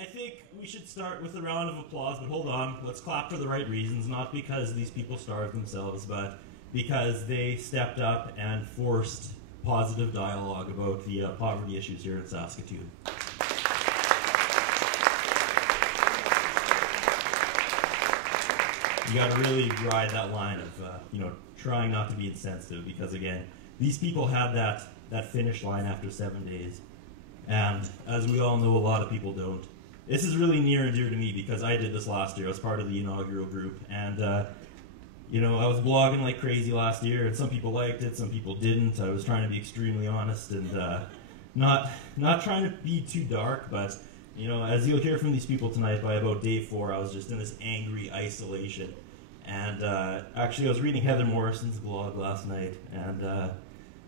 I think we should start with a round of applause, but hold on. Let's clap for the right reasons, not because these people starved themselves, but because they stepped up and forced positive dialogue about the poverty issues here in Saskatoon. You got to really ride that line of, trying not to be insensitive, because again, these people had that finish line after 7 days, and as we all know, a lot of people don't. This is really near and dear to me because I did this last year. I was part of the inaugural group, and I was blogging like crazy last year, and some people liked it, some people didn't. I was trying to be extremely honest and not trying to be too dark, but as you'll hear from these people tonight, by about day 4, I was just in this angry isolation. And actually, I was reading Heather Morrison's blog last night, and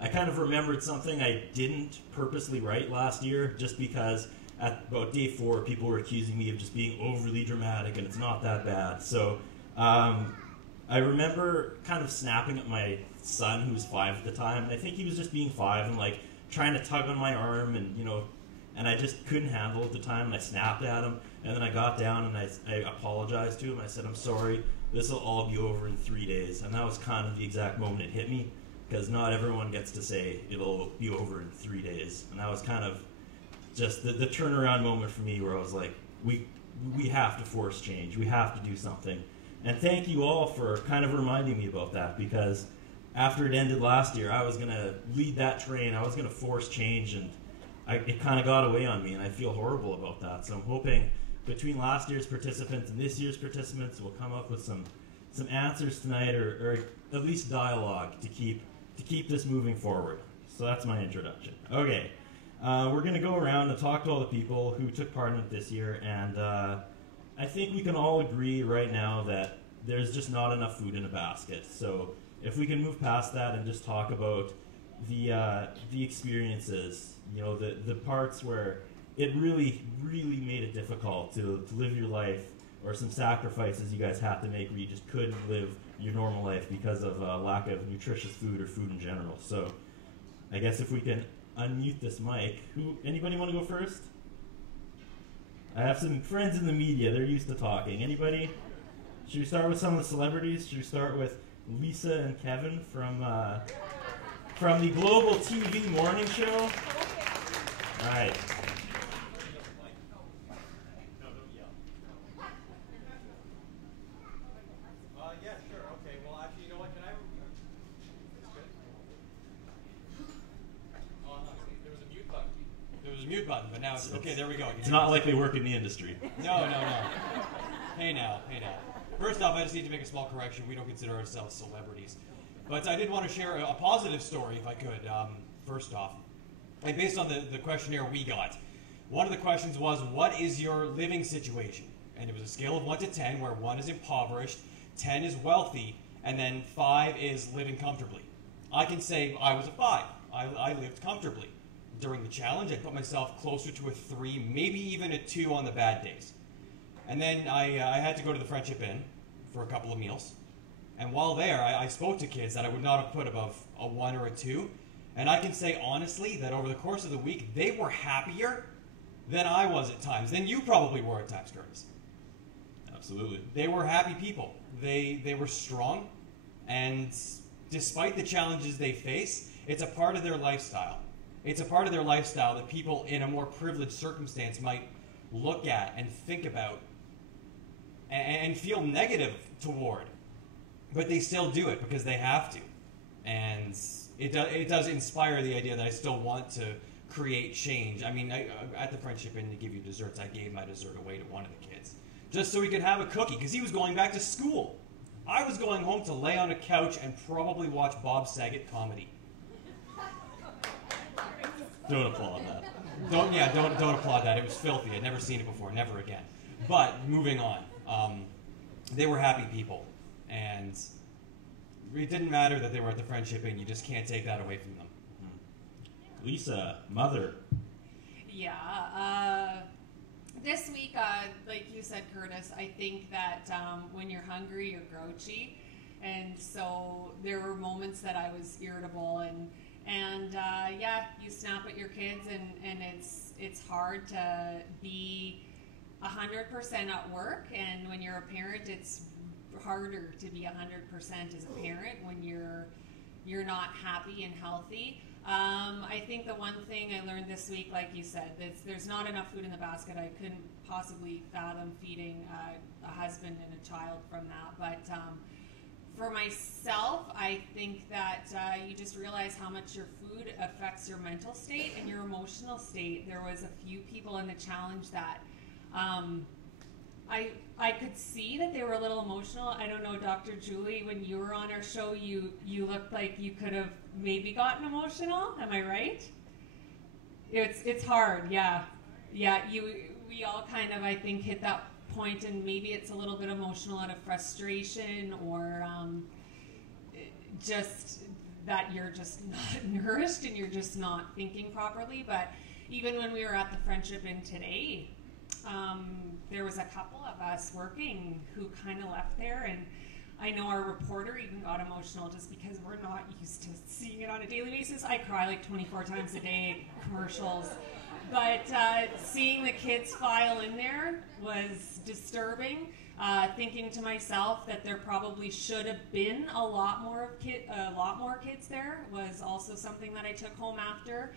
I kind of remembered something I didn't purposely write last year, just because at about day 4, people were accusing me of just being overly dramatic, and it's not that bad. So I remember kind of snapping at my son, who was 5 at the time, and I think he was just being 5 and like trying to tug on my arm, and and I just couldn't handle it at the time, and I snapped at him, and then I got down and I apologized to him. I said, "I'm sorry, this will all be over in 3 days." And that was kind of the exact moment it hit me, because not everyone gets to say it'll be over in 3 days. And that was kind of just the turnaround moment for me, where I was like, we have to force change. We have to do something. And thank you all for kind of reminding me about that, because after it ended last year, I was going to lead that train. I was going to force change, and it kind of got away on me, and I feel horrible about that. So I'm hoping between last year's participants and this year's participants, we'll come up with some answers tonight, or at least dialogue to keep this moving forward. So that's my introduction. Okay, we're going to go around and talk to all the people who took part in it this year, and I think we can all agree right now that there's just not enough food in a basket. So if we can move past that and just talk about the experiences, the parts where it really, really made it difficult to live your life, or some sacrifices you guys had to make where you just couldn't live your normal life because of lack of nutritious food or food in general. So I guess if we can unmute this mic. Anybody want to go first? I have some friends in the media. They're used to talking. Anybody? Should we start with some of the celebrities? Should we start with Lisa and Kevin from the Global TV morning show? All right. Yeah, sure. Okay. Well, actually, you know what? Can I? Oh, no. There was a mute button. There was a mute button, but now it's okay. There we go. It's not like they work in the industry. No. Hey now. First off, I just need to make a small correction. We don't consider ourselves celebrities. But I did want to share a positive story, if I could, first off. And based on the questionnaire we got, one of the questions was, what is your living situation? And it was a scale of 1 to 10, where 1 is impoverished, 10 is wealthy, and then 5 is living comfortably. I can say I was a 5. I lived comfortably. During the challenge, I put myself closer to a 3, maybe even a 2 on the bad days. And then I had to go to the Friendship Inn for a couple of meals. And while there, I spoke to kids that I would not have put above a 1 or a 2. And I can say honestly that over the course of the week, they were happier than I was at times, than you probably were at times, Curtis. Absolutely. They were happy people. They were strong, and despite the challenges they face, it's a part of their lifestyle. It's a part of their lifestyle that people in a more privileged circumstance might look at and think about and feel negative toward. But they still do it because they have to. And it does inspire the idea that I still want to create change. I mean, at the Friendship Inn, to give you desserts, I gave my dessert away to one of the kids, just so he could have a cookie, because he was going back to school. I was going home to lay on a couch and probably watch Bob Saget comedy. Don't applaud that. Don't applaud that. It was filthy. I'd never seen it before. Never again. But moving on, they were happy people, and it didn't matter that they were at the Friendship Inn. You just can't take that away from them. Lisa, mother. Yeah. This week, like you said, Curtis, I think that when you're hungry, you're grouchy. And so there were moments that I was irritable, and you snap at your kids, and it's hard to be 100% at work, and when you're a parent, it's harder to be 100% as a parent when you're not happy and healthy. I think the one thing I learned this week, like you said, there's not enough food in the basket. I couldn't possibly fathom feeding a husband and a child from that. But for myself, I think that you just realize how much your food affects your mental state and your emotional state. There was a few people in the challenge that I could see that they were a little emotional. I don't know, Dr. Julie, when you were on our show, you looked like you could have maybe gotten emotional. Am I right? It's hard, yeah. Yeah, we all kind of, I think, hit that point, and maybe it's a little bit emotional out of frustration or just that you're just not nourished and you're just not thinking properly. But even when we were at the Friendship Inn today, there was a couple of us working who kind of left there, and I know our reporter even got emotional just because we're not used to seeing it on a daily basis. I cry like 24 times a day at commercials, but seeing the kids file in there was disturbing. Thinking to myself that there probably should have been a lot more kids there was also something that I took home after.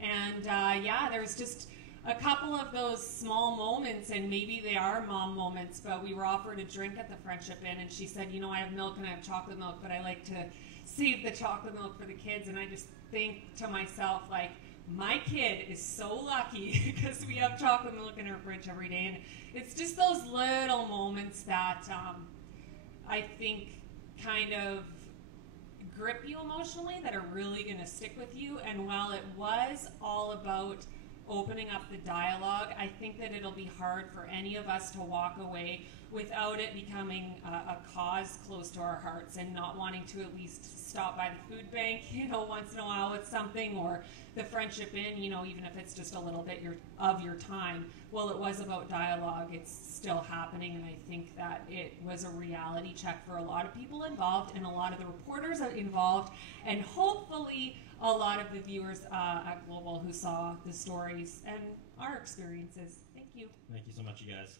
And yeah, there was just a couple of those small moments, and maybe they are mom moments, but we were offered a drink at the Friendship Inn, and she said, you know, I have milk and I have chocolate milk, but I like to save the chocolate milk for the kids. And I just think to myself, like, my kid is so lucky because we have chocolate milk in our fridge every day. And it's just those little moments that I think kind of grip you emotionally, that are really going to stick with you. And while it was all about opening up the dialogue, I think that it'll be hard for any of us to walk away without it becoming a cause close to our hearts, and not wanting to at least stop by the food bank, you know, once in a while with something, or the Friendship Inn, you know, even if it's just a little bit of your time. Well, it was about dialogue. It's still happening, and I think that it was a reality check for a lot of people involved, and a lot of the reporters involved, and hopefully a lot of the viewers at Global who saw the stories and our experiences. Thank you. Thank you so much, you guys.